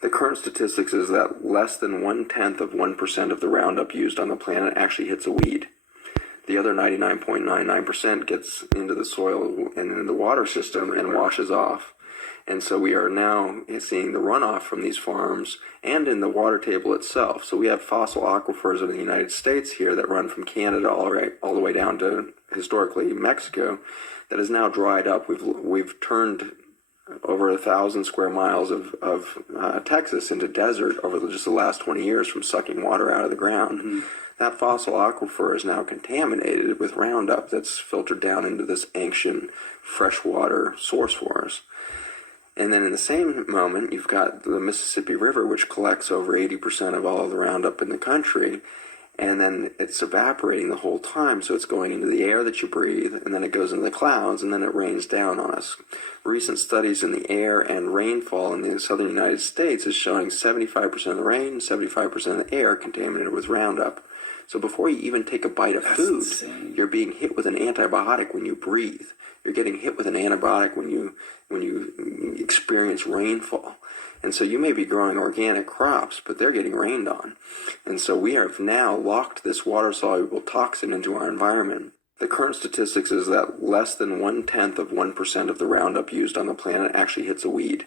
The current statistics is that less than 0.1% of the Roundup used on the planet actually hits a weed. The other 99.99% gets into the soil and in the water system and washes off. And so we are now seeing the runoff from these farms and in the water table itself. So we have fossil aquifers in the United States here that run from Canada all the way down to historically Mexico that is now dried up. We've turned over 1,000 square miles of Texas into desert over just the last 20 years from sucking water out of the ground. Mm-hmm. That fossil aquifer is now contaminated with Roundup that's filtered down into this ancient freshwater source for us. And then in the same moment, you've got the Mississippi River, which collects over 80% of all of the Roundup in the country. And then it's evaporating the whole time, so it's going into the air that you breathe, and then it goes into the clouds, and then it rains down on us. Recent studies in the air and rainfall in the southern United States is showing 75% of the rain, 75% of the air contaminated with Roundup. So before you even take a bite of food, you're being hit with an antibiotic when you breathe. You're getting hit with an antibiotic when you experience rainfall. And so you may be growing organic crops, but they're getting rained on. And so we have now locked this water-soluble toxin into our environment. The current statistics is that less than 0.1% of the Roundup used on the planet actually hits a weed.